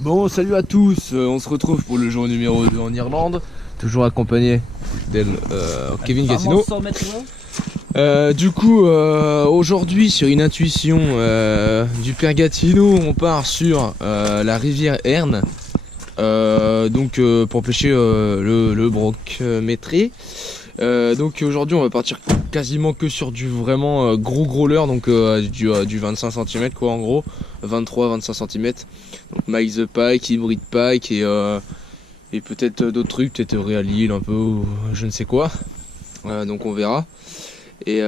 Bon, salut à tous, on se retrouve pour le jour numéro 2 en Irlande, toujours accompagné d'El Kevin Gassino. Aujourd'hui sur une intuition du père Gatineau, on part sur la rivière Erne, pour pêcher le broc métré. Donc aujourd'hui on va partir quasiment que sur du vraiment gros leurre, donc du 25 cm quoi, en gros 23-25 cm, donc Mike the Pike, Hybrid Pike et peut-être d'autres trucs, peut-être Réalil un peu ou je ne sais quoi, donc on verra. Et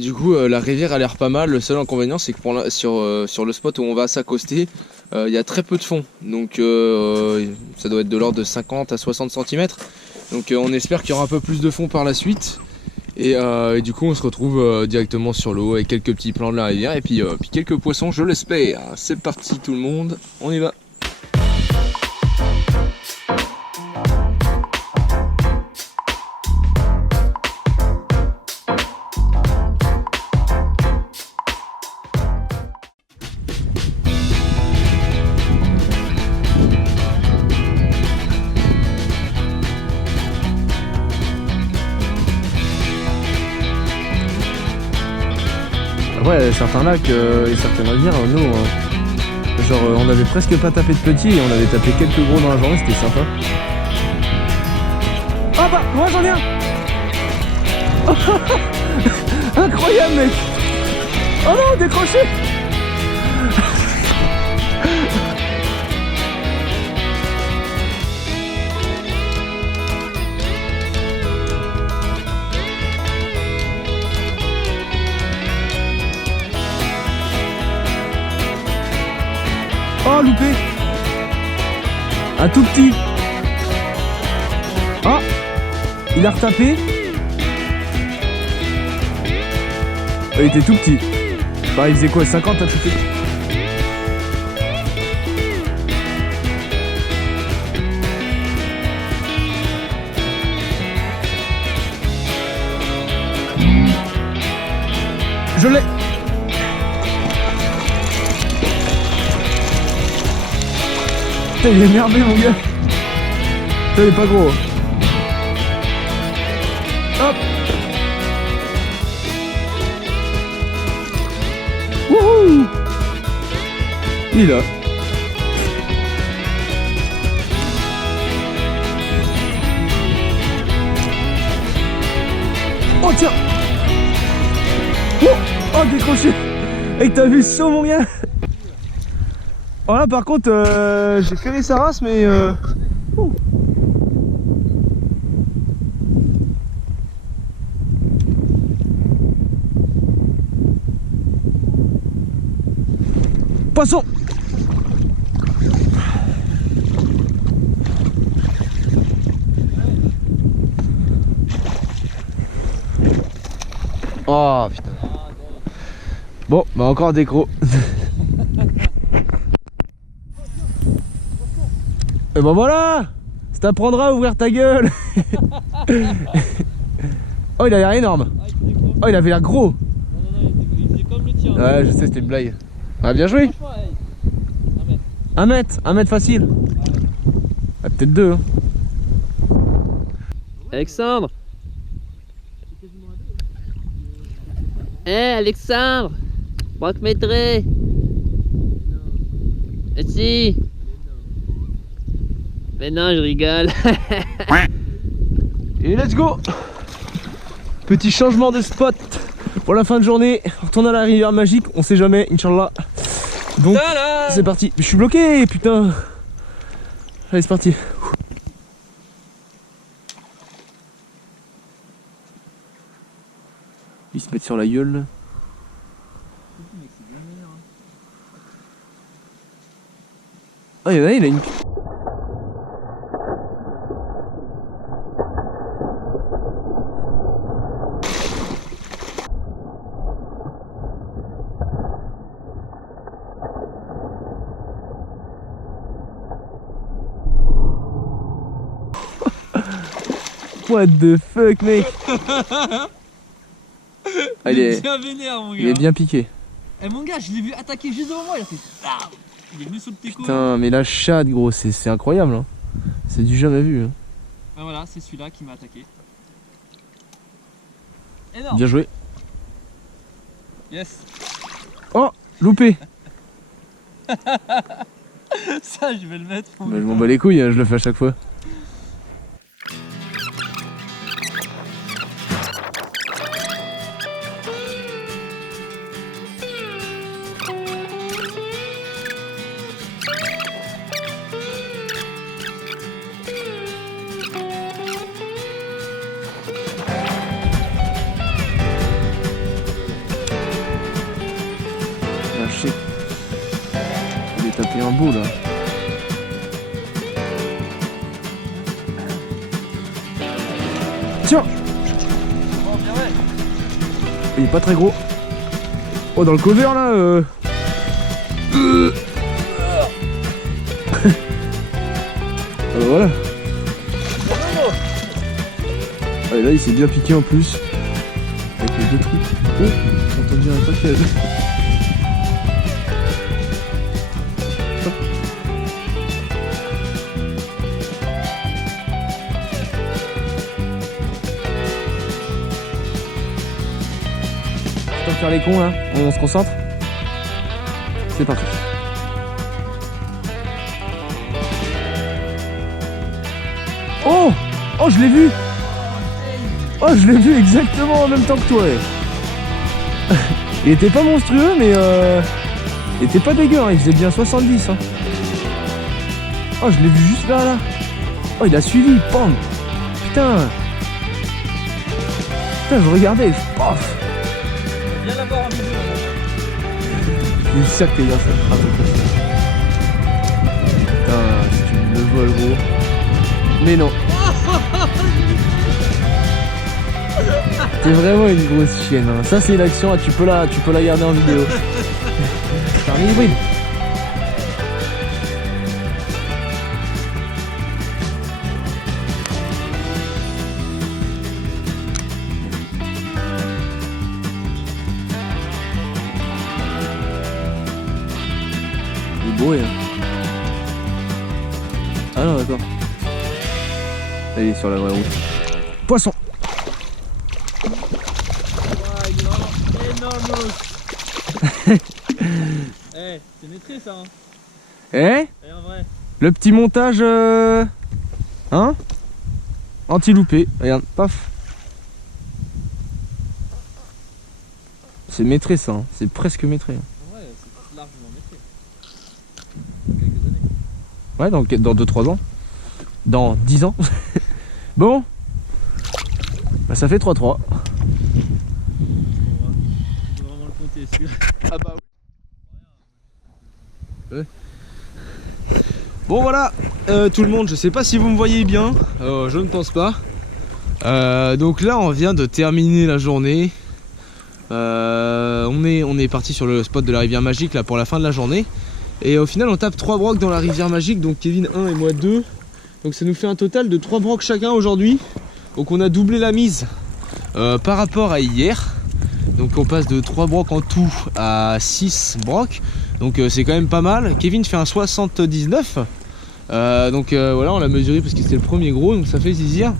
du coup la rivière a l'air pas mal. Le seul inconvénient c'est que sur le spot où on va s'accoster, il y a très peu de fond, donc ça doit être de l'ordre de 50 à 60 cm. Donc on espère qu'il y aura un peu plus de fond par la suite. Et du coup on se retrouve directement sur l'eau avec quelques petits plans de la rivière et puis quelques poissons, je l'espère. C'est parti tout le monde, on y va. Ouais, certains lacs et certaines rivières, nous, genre on avait presque pas tapé de petits et on avait tapé quelques gros dans la journée, c'était sympa. Ah bah, moi j'en ai un. Incroyable mec. Oh non, décroché. Oh loupé. Un tout petit. Ah, il a retapé. Il était tout petit. Bah il faisait quoi, 50 à tout petit. Je l'ai. Putain, il est énervé mon gars. Putain, il est pas gros. Hop. Wouhou. Il est là. Oh tiens. Oh décroché. Et t'as vu ça mon gars. Voilà, par contre, j'ai ferré sa race, mais poisson. Oh putain. Bon, bah encore des gros. Et ben voilà, ça t'apprendra à ouvrir ta gueule. Oh il a l'air énorme. Oh il avait l'air gros. Non, il faisait comme le tien. Ouais je sais, c'était une blague. Ah bien joué. 1 mètre. 1 mètre facile. Ah, peut-être 2 hein. Alexandre. Alexandre. Broc métré. Si. Mais non, je rigole. Et let's go. Petit changement de spot pour la fin de journée. On retourne à la rivière magique, on sait jamais, Inch'Allah. Donc c'est parti. Je suis bloqué, putain. Allez c'est parti. Ils se mettent sur la gueule là. Oh il y en a, il a une... What the fuck mec. Il est bien vénère mon gars. Il est bien piqué. Eh mon gars, je l'ai vu attaquer juste devant moi, il a fait ça. Il est venu sous le petit coup. Putain, mais la chatte, gros, c'est incroyable. Hein. C'est du jamais vu. Hein. Ben voilà, c'est celui-là qui m'a attaqué. Énorme. Bien joué. Yes. Oh, loupé. Ça, je vais le mettre. Bah, je m'en bats les couilles, hein, je le fais à chaque fois. Ah, shit. Il est tapé un beau là. Tiens! Il est pas très gros. Oh, dans le cover là voilà. Allez, là il s'est bien piqué en plus. Avec les deux trucs. Oh, j'ai entendu un paquet. Faire les cons là, on se concentre. C'est parti. Oh! Oh, je l'ai vu! Oh, je l'ai vu exactement en même temps que toi. Il était pas monstrueux, mais il était pas dégueu, hein. Il faisait bien 70. Hein. Oh, je l'ai vu juste là, là. Oh, il a suivi. Bam! Putain! Putain, je regardais. Paf! Viens l'avoir en vidéo. Je suis sûr que t'es bien ça. Ah, putain, si tu me le voles, gros. Mais non. T'es vraiment une grosse chienne. Hein. Ça, c'est l'action. Tu peux la garder en vidéo. C'est un hybride. Il est beau, hein. Ah non, d'accord. Là, il est sur la vraie route. Poisson. Il est vraiment énorme. Eh, c'est maîtrisé ça. Hein. Eh, Et en vrai. le petit montage hein, anti-loupé, regarde, paf. C'est maîtrisé ça, hein. C'est presque maîtrisé. En vrai, c'est largement maîtrisé. Dans quelques années. Ouais, dans 2-3 ans. Dans 10 ans. Bon. Bah, ça fait 3-3. On peut vraiment le compter, celui-là. Ah bah oui. Bon voilà, tout le monde, je sais pas si vous me voyez bien, je ne pense pas. Donc là on vient de terminer la journée. On est parti sur le spot de la rivière magique là pour la fin de la journée. Et au final on tape 3 brocs dans la rivière magique, donc Kevin 1 et moi 2. Donc ça nous fait un total de 3 brocs chacun aujourd'hui. Donc on a doublé la mise par rapport à hier. Donc on passe de 3 brocs en tout à 6 brocs. Donc c'est quand même pas mal. Kevin fait un 79. Donc voilà, on l'a mesuré parce que c'était le premier gros, donc ça fait zizir.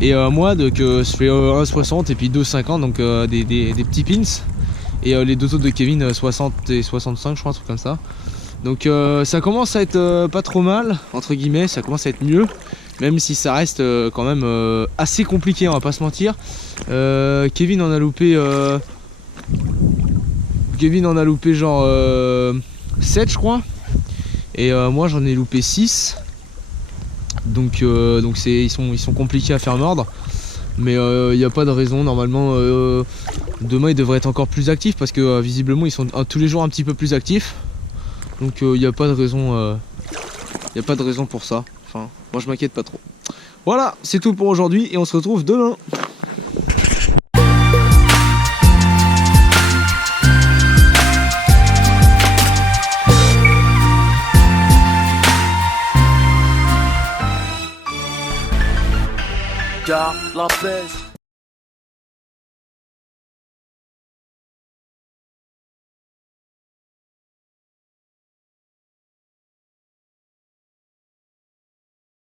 Et moi donc je fais 1,60 et puis 2,50, donc des petits pins. Et les deux autres de Kevin 60 et 65 je crois, un truc comme ça. Donc ça commence à être pas trop mal, entre guillemets, ça commence à être mieux. Même si ça reste quand même assez compliqué, on va pas se mentir. Kevin en a loupé genre 7 je crois. Et moi j'en ai loupé 6. Donc ils sont compliqués à faire mordre. Mais il n'y a pas de raison, normalement demain ils devraient être encore plus actifs. Parce que visiblement ils sont tous les jours un petit peu plus actifs. Donc il n'y a pas de raison pour ça. Enfin, moi je m'inquiète pas trop. Voilà, c'est tout pour aujourd'hui et on se retrouve demain. Garde la pêche.